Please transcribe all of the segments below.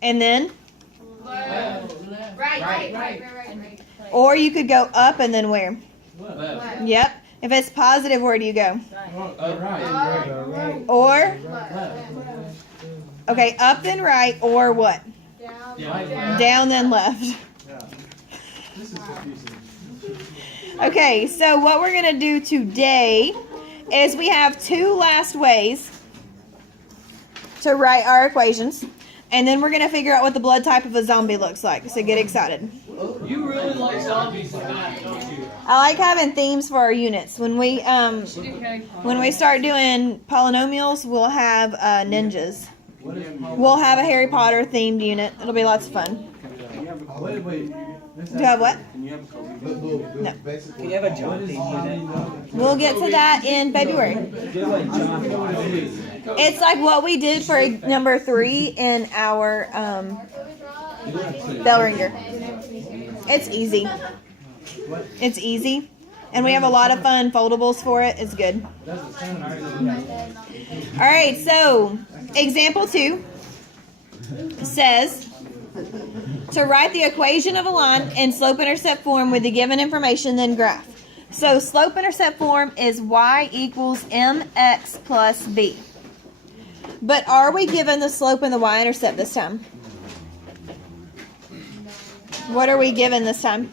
And then? Left. Right. Or you could go up and then where? Left. Yep. If it's positive, where do you go? Right. Or? Left. Okay, up then right, or what? Down then left. This is confusing. Okay, so what we're going to do today is we have two last ways to write our equations. And then we're going to figure out what the blood type of a zombie looks like. So get excited. You really like zombies in math, don't you? I like having themes for our units. When we start doing polynomials, we'll have ninjas. We'll have a Harry Potter themed unit. It'll be lots of fun. Wait. Do you have what? Can you have a Kobe? No. Basically, Can you have a John theme unit? We'll get to that in February. It's like what we did for number 3 in our bell ringer. It's easy. It's easy. And we have a lot of fun foldables for it. It's good. Alright, so example 2 says to write the equation of a line in slope-intercept form with the given information, then graph. So slope-intercept form is y equals mx plus b. But are we given the slope and the y-intercept this time? What are we given this time?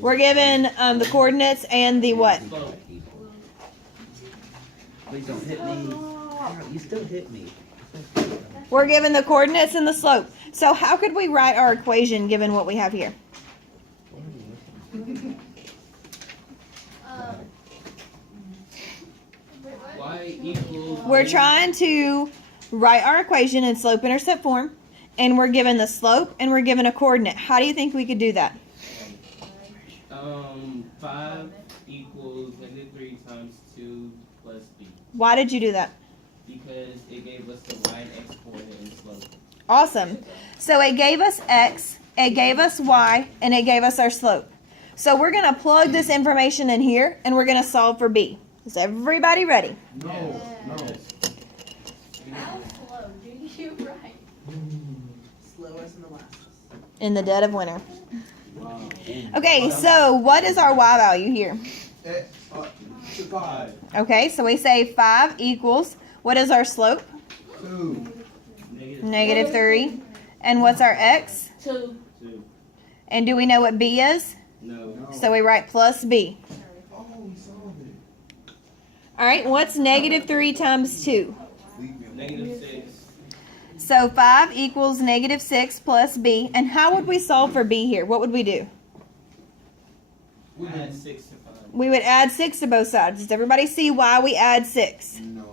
We're given the coordinates and the what? Please don't hit me. You still hit me. We're given the coordinates and the slope. So how could we write our equation given what we have here? Y equals... We're trying to write our equation in slope-intercept form, and we're given the slope and we're given a coordinate. How do you think we could do that? 5 equals -3 times 2 plus b. Why did you do that? Because it gave us the y and x coordinate and slope. Awesome. So it gave us x, it gave us y, and it gave us our slope. So we're going to plug this information in here, and we're going to solve for b. Is everybody ready? No. How slow do you write? Slower than the last. In the dead of winter. Wow. Okay, so what is our y value here? 5. Okay, so we say 5 equals, what is our slope? 2. -3. And what's our x? 2. 2. And do we know what b is? No. So we write plus b. Oh, we solved it. All right, what's -3 times 2? -6. So 5 equals -6 plus b. And how would we solve for b here? What would we do? We add 6 to 5. We would add 6 to both sides. Does everybody see why we add 6? No.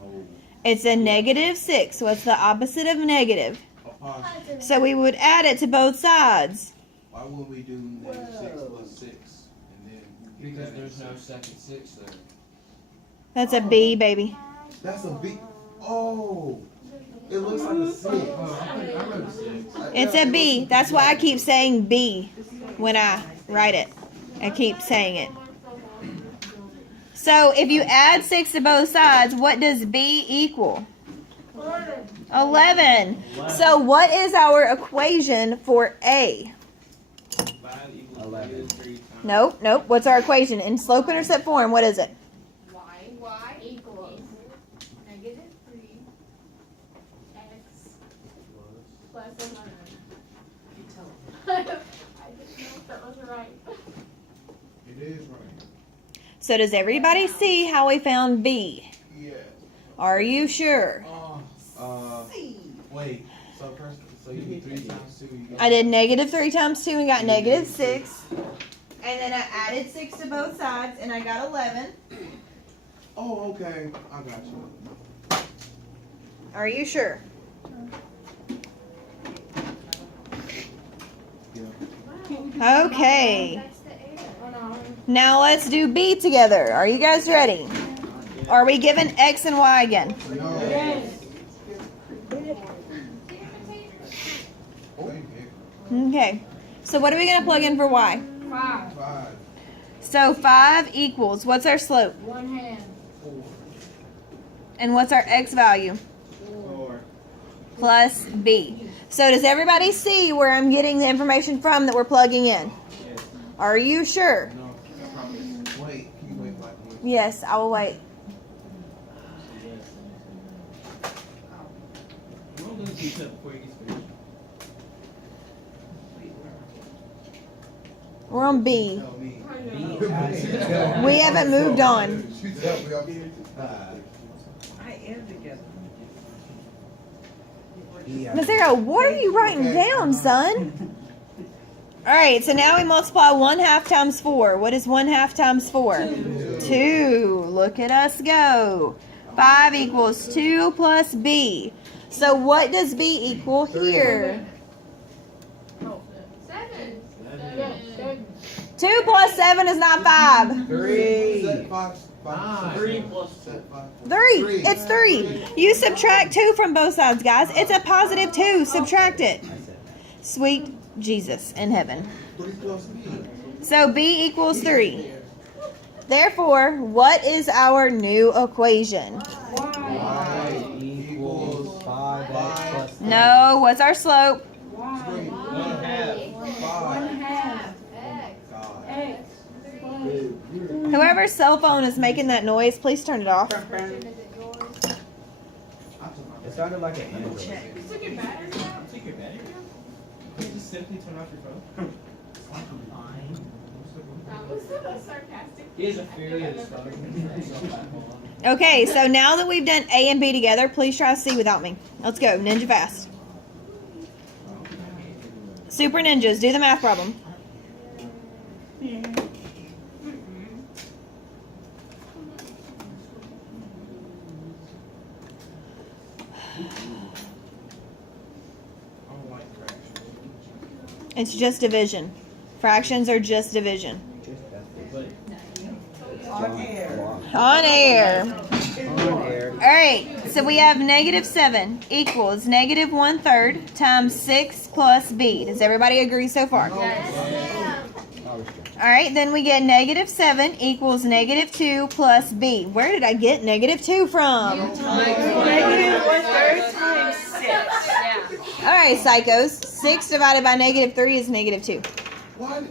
It's a -6, so it's the opposite of negative. Apostrophe. So we would add it to both sides. Why would we do -6 plus 6? And then Because there's no second 6 there. That's a b, baby. That's a B. Oh. It looks like a 6. I wrote 6. It's a b. That's why I keep saying b when I write it. I keep saying it. So if you add 6 to both sides, what does b equal? 11. So what is our equation for a? 5 equals 3 times. Nope. What's our equation? In slope-intercept form, what is it? Y equals -3 x plus 11. I didn't know if that was right. It is right. So does everybody see how we found b? Yes. Are you sure? Wait. So you need 3 times 2. You got I did -3 times 2 and got -6. And then I added 6 to both sides and I got 11. Oh, okay. I got you. Are you sure? Yeah. Okay. Now let's do b together. Are you guys ready? Are we given x and y again? No. Okay. So what are we going to plug in for y? 5. 5. So 5 equals, what's our slope? 1 hand. 4. And what's our x value? 4. Plus b. So does everybody see where I'm getting the information from that we're plugging in? Yes. Are you sure? No. I promise. Wait, can you wait 5 minutes? Yes, I will wait. Yes. You won't lose yourself before you get finished. We're on B. Tell me. We haven't moved on. You tell me. I am together. Mazzaro, what are you writing down, son? Alright, so now we multiply 1/2 times 4. What is 1/2 times 4? 2. Look at us go. 5 equals 2 plus B. So what does B equal here? 7. 2 plus 7 is not 5. 3. Set 5. 3 plus Set 5. 3. It's 3. You subtract 2 from both sides, guys. It's a positive 2. Subtract it. Sweet Jesus in heaven. 3 plus B. So B equals 3. Therefore, what is our new equation? Y equals 5x plus 3. No, what's our slope? 3. 1/2. 5. X. Whoever's cell phone is making that noise, please turn it off. Is it yours? It sounded like an Android. You took your batteries out? Take your battery out? You can't just simply turn off your phone. That was so sarcastic. He is a furious dog. Okay, so now that we've done A and B together, please try C without me. Let's go, ninja fast. Super ninjas, do the math problem. It's just division. Fractions are just division. On air. On air. On air. Alright, so we have -7 equals -1/3 times 6 plus B. Does everybody agree so far? Alright, then we get -7 equals -2 plus B. Where did I get -2 from? -1/3 times 6. Alright, psychos. 6 divided by -3 is -2. What?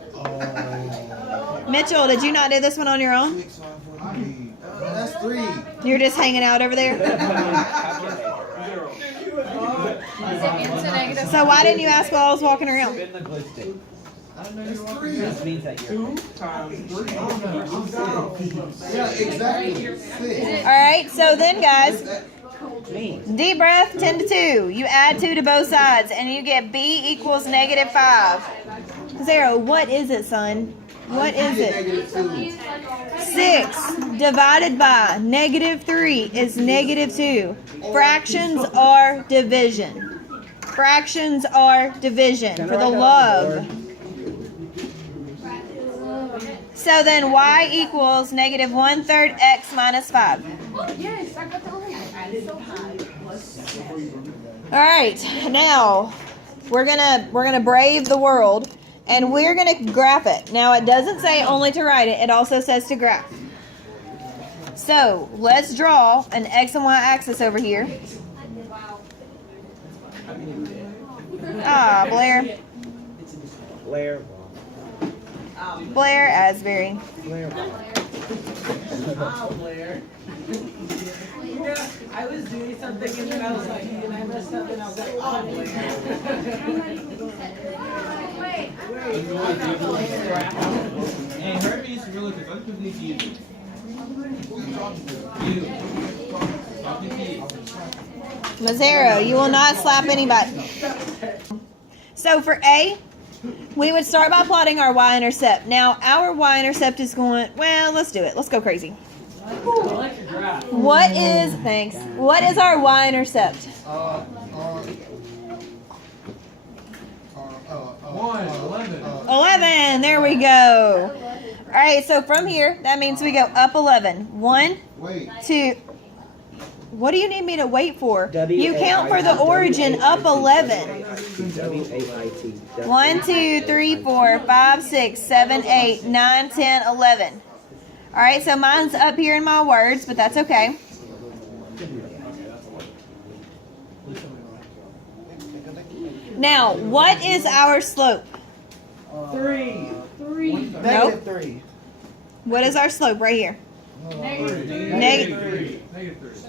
Mitchell, did you not do this one on your own? 6, 5, 4, 3. That's 3. You're just hanging out over there? So why didn't you ask while I was walking around? Spin the glue stick. That's 3. This means that you're Yeah, exactly. 6. Alright, so then guys, me. deep breath, 10 to 2. You add 2 to both sides and you get B equals -5. Zero, what is it, son? What is it? -2. 6 divided by -3 is -2. Fractions are division. Fractions are division for the love. So then y equals -1/3 x minus 5. Yes, I got the right. So high. All right, now we're gonna brave the world, and we're gonna graph it. Now it doesn't say only to write it; it also says to graph. So let's draw an x and y axis over here. Ah, Blair, Blair. Blair Asbury. Blair. Oh, Blair. You know, I was doing something and then I was like, and I messed up and I was like, oh, Blair. Wait. Hey, Herbie is really good. Other people need to use it. You. Talking to you. Mazzaro, you will not slap anybody. So for A, we would start by plotting our y-intercept. Now, our y-intercept is going, well, let's do it. Let's go crazy. What is, thanks, what is our y-intercept? 11, there we go. All right, so from here, that means we go up 11. 1, Wait. 2, what do you need me to wait for? W-A-I-T. You count for the origin up 11. W-A-I-T. 1, 2, 3, 4, 5, 6, 7, 8, 9, 10, 11. All right, so mine's up here in my words, but that's okay. Now, what is our slope? 3. Negative 3. What is our slope right here? Negative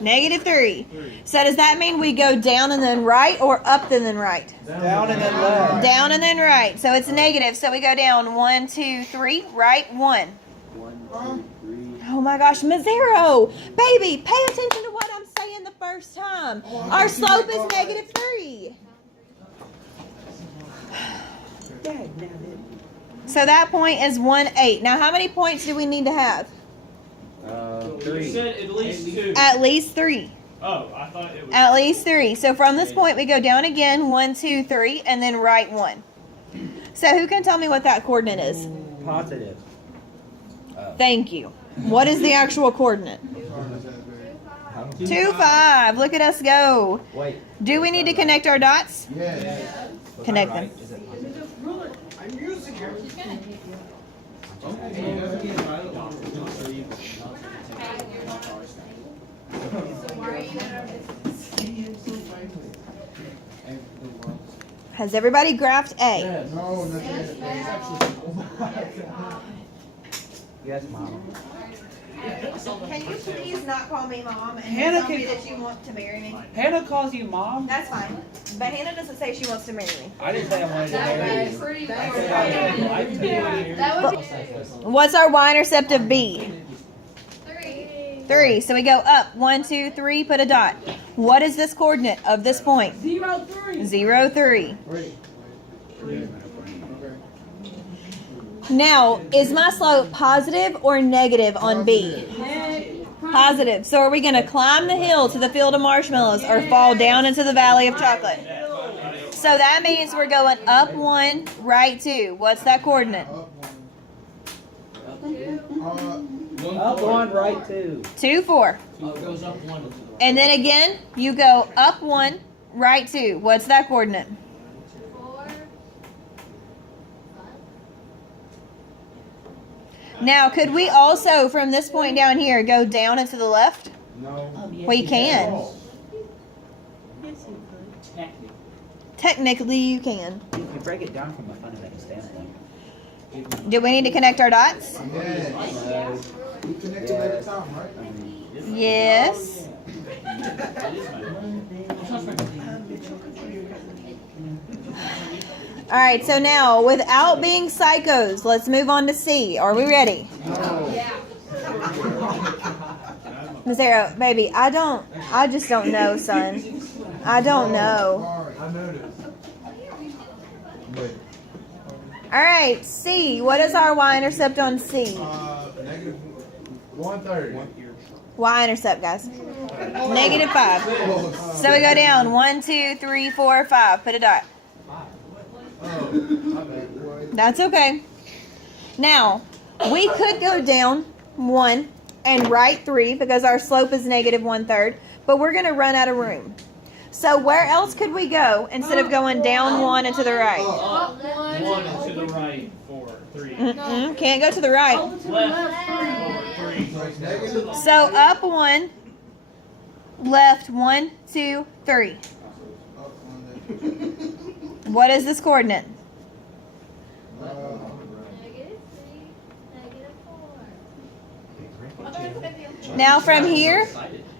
Negative 3. So does that mean we go down and then right or up and then right? Down and then left. Down and then right. So it's negative. So we go down 1, 2, 3, right 1. 1, 2, 3. Oh my gosh, Mazzaro, baby, pay attention to what I'm saying the first time. Our slope is negative 3. So that point is 1, 8. Now, how many points do we need to have? 3. You said at least 2. At least 3. Oh, I thought it was. At least 3. So from this point, we go down again, 1, 2, 3, and then right 1. So who can tell me what that coordinate is? Positive. Thank you. What is the actual coordinate? 2, 5. Look at us go. Wait. Do we need to connect our dots? Yeah. Connect them. Is it positive? I'm using it. Has everybody graphed A? No, nothing. Yes, Mom. Can you please not call me mom and Hannah tell me can- that you want to marry me? Hannah calls you mom. That's fine. But Hannah doesn't say she wants to marry me. I didn't say I wanted to marry you. Pretty I said I would like to marry you. That would be What's our y-intercept of B? 3. 3. So we go up. 1, 2, 3. Put a dot. What is this coordinate of this point? 0, 3. 0, 3. Wait. Now, is my slope positive or negative on B? Positive. So are we going to climb the hill to the field of marshmallows or fall down into the valley of chocolate? So that means we're going up 1, right 2. What's that coordinate? Up 1, right 2. 2, 4. And then again, you go up 1, right 2. What's that coordinate? 4. Now, could we also, from this point down here, go down and to the left? No. We can. Technically, you can. You break it down from a fundamental standpoint. Do we need to connect our dots? Yeah. We connected at the time, right? Yes. All right, so now, without being psychos, let's move on to C. Are we ready? Mazzaro, baby, I just don't know, son. I don't know. I noticed. All right, C. What is our y-intercept on C? Negative 1/3. Y-intercept, guys. Negative 5. So we go down 1, 2, 3, 4, 5. Put a dot. That's okay. Now, we could go down 1 and right 3 because our slope is negative 1/3, but we're going to run out of room. So where else could we go instead of going down 1 and to the right? Up 1. 1 and to the right, 4, 3. Can't go to the right. To the Left, left. 4, 3. So it's negative. So up 1, left 1, 2, 3. Up 1. What is this coordinate? Negative 3, negative 4. Now from here,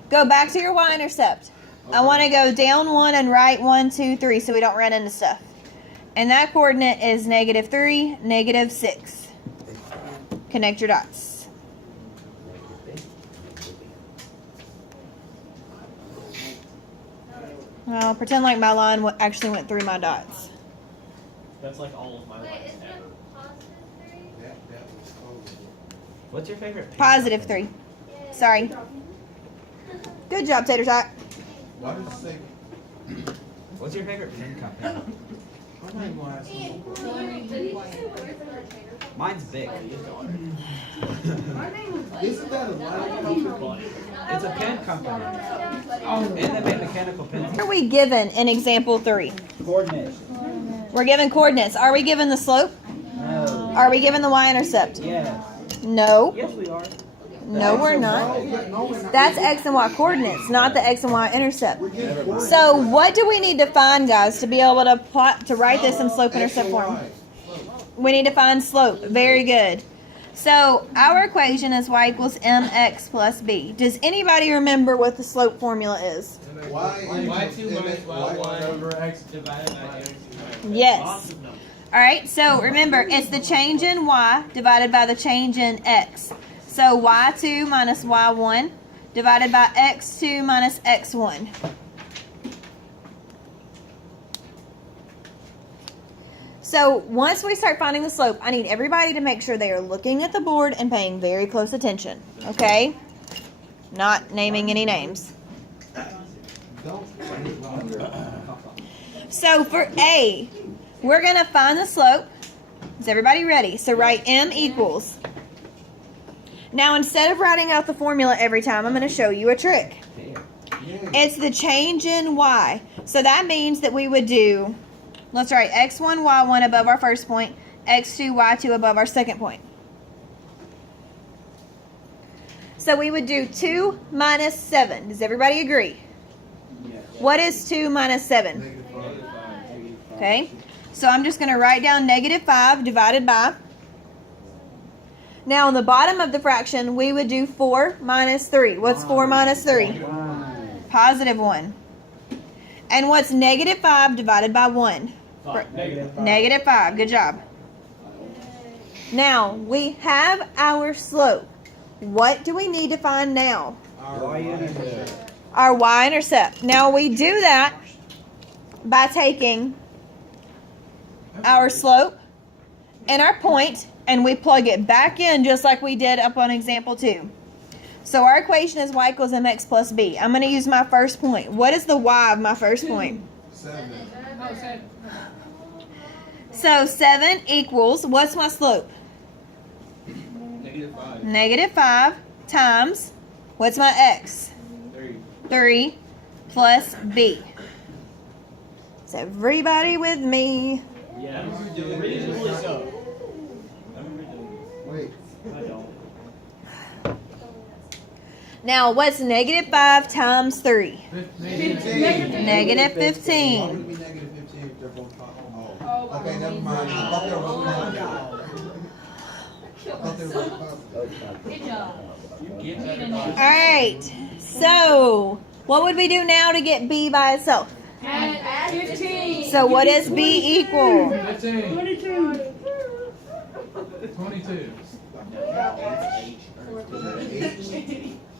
go back to your y-intercept. I want to go down 1 and right 1, 2, 3 so we don't run into stuff. And that coordinate is negative 3, negative 6. Connect your dots. Well, pretend like my line actually went through my dots. That's like all of my Wait, life isn't ever. it positive 3? What's your favorite pen Positive company? 3. Sorry. Good job, Tater Tot. Why does it say? What's your favorite pen company? Mine's big. Isn't that a line? It's a pen company. And they make mechanical pens. What are we given in example 3? Coordinates. We're given coordinates. Are we given the slope? No. Are we given the y-intercept? Yes. No. Yes, we are. No, we're not. No, we're not. That's x and y coordinates, not the x and y intercept. We're getting coordinates. So what do we need to find, guys, to be able to plot to write this in slope X intercept and form? Y. We need to find slope. Very good. So our equation is y equals mx plus b. Does anybody remember what the slope formula is? Y2 minus Y1 over x divided by x. Yes. All right, so remember, it's the change in y divided by the change in x. So y2 minus y1 divided by x2 minus x1. So once we start finding the slope, I need everybody to make sure they are looking at the board and paying very close attention, okay? Not naming any names. So for A, we're going to find the slope. Is everybody ready? So write m equals. Now instead of writing out the formula every time, I'm going to show you a trick. It's the change in y. So that means that we would do, let's write x1, y1 above our first point, x2, y2 above our second point. So we would do 2 minus 7. Does everybody agree? What is 2 minus 7? Okay, so I'm just going to write down negative 5 divided by. Now on the bottom of the fraction, we would do 4 minus 3. What's 4 minus 3? Positive 1. And what's negative 5 divided by 1? Negative 5. Good job. Now, we have our slope. What do we need to find now? Our y-intercept. Now, we do that by taking our slope and our point, and we plug it back in just like we did up on example 2. So our equation is y equals mx plus b. I'm going to use my first point. What is the y of my first point? 7. So 7 equals, what's my slope? Negative 5. Negative 5 times, what's my x? 3 plus b. Is everybody with me? Yeah, reasonably so. Wait. I don't. Now, what's negative 5 times 3? 15. Negative Why 15. would it be negative 15 if they're both oh. Okay, never mind. I thought they were both positive. I thought they were both positive. Good job. All right. So, what would we do now to get b by itself? Add 15. So, what does b equal? 15. 22.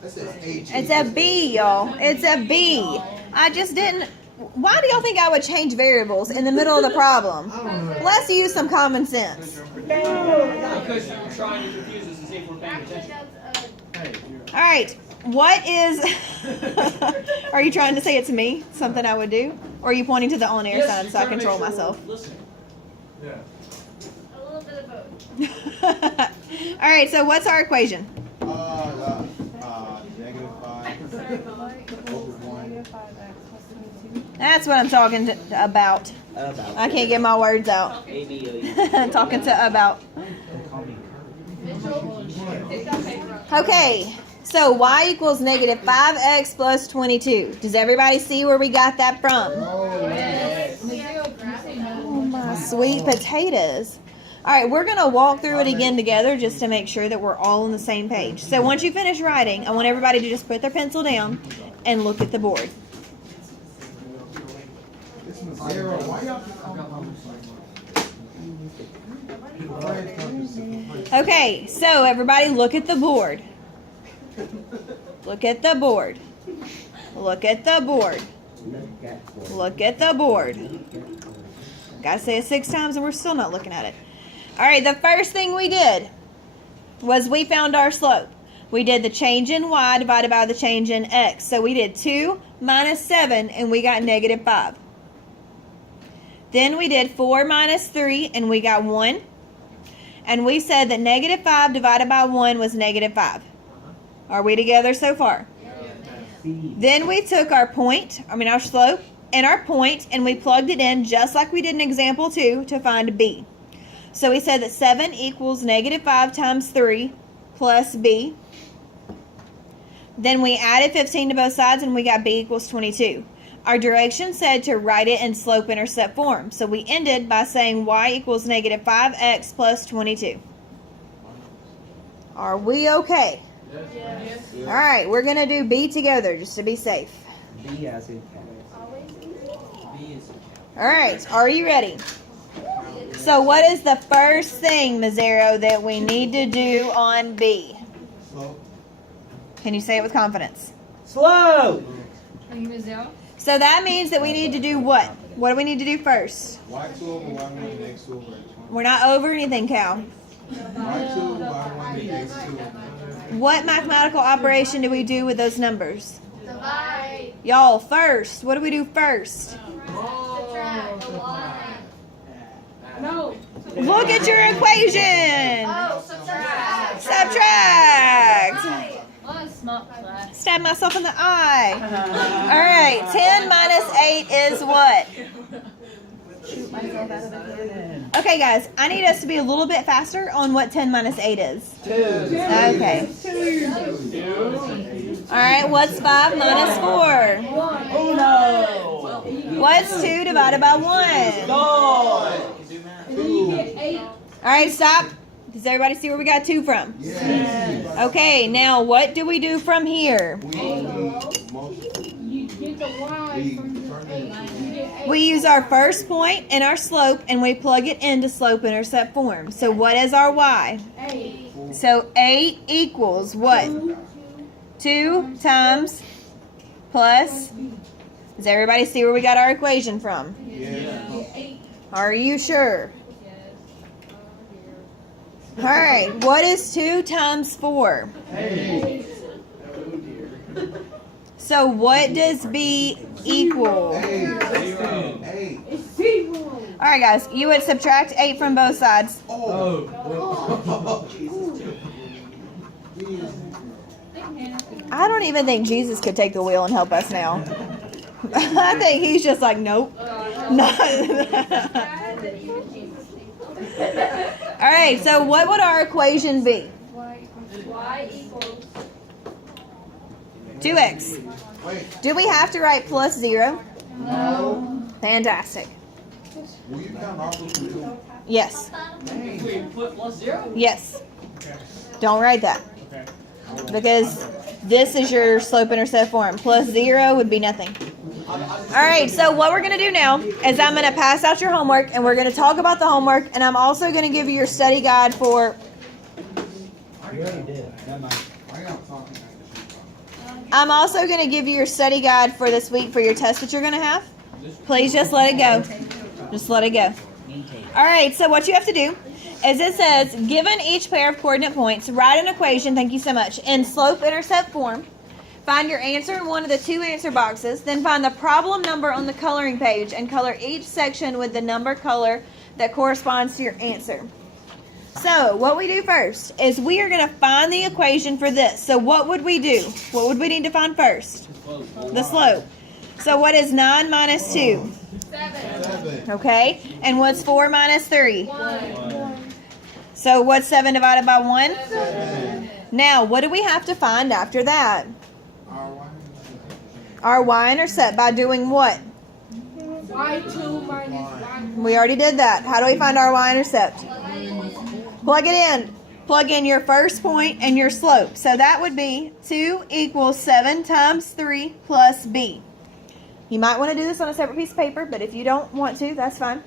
That says H. It's a b, y'all. It's a b. I just didn't. Why do y'all think I would change variables in the middle of the problem? Let's use some common sense. Because you were trying to confuse us and see if we're paying attention. All right. What is. Are you trying to say it's me? Something I would do? Or are you pointing to the on air side so I control myself? Listen. Yeah. A little bit of both. All right. So, what's our equation? Negative 5 over 1. That's what I'm talking about. I can't get my words out. Talking to about. Okay, so y equals negative 5x plus 22. Does everybody see where we got that from? Oh, my sweet potatoes. All right, we're going to walk through it again together just to make sure that we're all on the same page. So once you finish writing, I want everybody to just put their pencil down and look at the board. Zero. Why y'all Okay, so everybody look at the board. Look at the board. Look at the board. Look at the board. Gotta say it 6 times and we're still not looking at it. All right, the first thing we did was we found our slope. We did the change in y divided by the change in x. So we did 2 minus 7 and we got negative 5. Then we did 4 minus 3 and we got 1. And we said that negative 5 divided by 1 was negative 5. Are we together so far? Then we took our slope and our point and we plugged it in just like we did in example 2 to find b. So we said that 7 equals negative 5 times 3 plus b. Then we added 15 to both sides and we got b equals 22. Our direction said to write it in slope-intercept form. So we ended by saying y equals negative 5x plus 22. Are we okay? Yes. All right, we're going to do b together just to be safe. B as in cat. B is in All right, are you ready? So what is the first thing, Mazzaro, that we need to do on b? So, Can you say it with confidence? Slow. Are you Mizzell? So that means that we need to do what? What do we need to do first? y2 over y1 and x2 over x1. We're not over anything, Cal. y2 over y1 and x2. What mathematical operation do we do with those numbers? Divide. Y'all, first, what do we do first? Subtract. No. Look at your equation! Oh, subtract. Subtract! Oh, smart class. Stab myself in the eye. All right, 10 minus 8 is what? Okay, guys, I need us to be a little bit faster on what 10 minus 8 is. 2. Okay. All right, what's 5 minus 4? Oh no. What's 2 divided by 1? God. All right, stop. Does everybody see where we got 2 from? Yes. Okay, now what do we do from here? You get the y from the 8. You get 8. We use our first point and our slope and we plug it into slope-intercept form. So what is our y? 8. So 8 equals what? 2 times plus. Does everybody see where we got our equation from? Yes. Are you sure? All right, what is 2 times 4? So what does b equal? 8. All right, guys, you would subtract 8 from both sides. Oh. I don't even think Jesus could take the wheel and help us now. I think he's just like, nope. No. All right, so what would our equation be? Y equals 2x. Wait. Do we have to write plus 0? no. Fantastic. Will you count off of 2? Yes. Wait, put plus 0? Yes. Don't write that. Because this is your slope-intercept form. Plus 0 would be nothing. All right, so what we're going to do now is I'm going to pass out your homework, and we're going to talk about the homework, and I'm also going to give you your study guide for... You already did. Never mind. Why y'all talking like this? I'm also going to give you your study guide for this week for your test that you're going to have. Please just let it go. Just let it go. All right, so what you have to do is it says, given each pair of coordinate points, write an equation, thank you so much, in slope-intercept form. Find your answer in one of the 2 answer boxes. Then find the problem number on the coloring page and color each section with the number color that corresponds to your answer. So what we do first is we are going to find the equation for this. So what would we do? What would we need to find first? The slope. So what is 9 minus 2? 7. Okay. And what's 4 minus 3? 1. So what's 7 divided by 1? 7. Now, what do we have to find after that? R1. Our y-intercept by doing what? Y2 minus Y1. We already did that. How do we find our y-intercept? Plug it in. Plug in your first point and your slope. So that would be 2 equals 7 times 3 plus b. You might want to do this on a separate piece of paper, but if you don't want to, that's fine.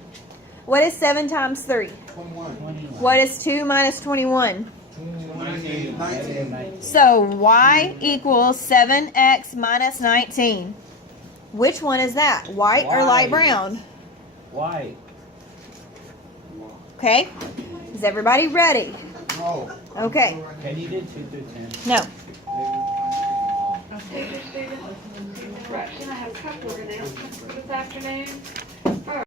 What is 7 times 3? 21. What is 2 minus 21? 19. So y equals 7x minus 19. Which one is that? White or light brown? White. Okay. Is everybody ready? No. Okay. Okay, you did 2 through 10. No. Can I have a couple of announcements this afternoon?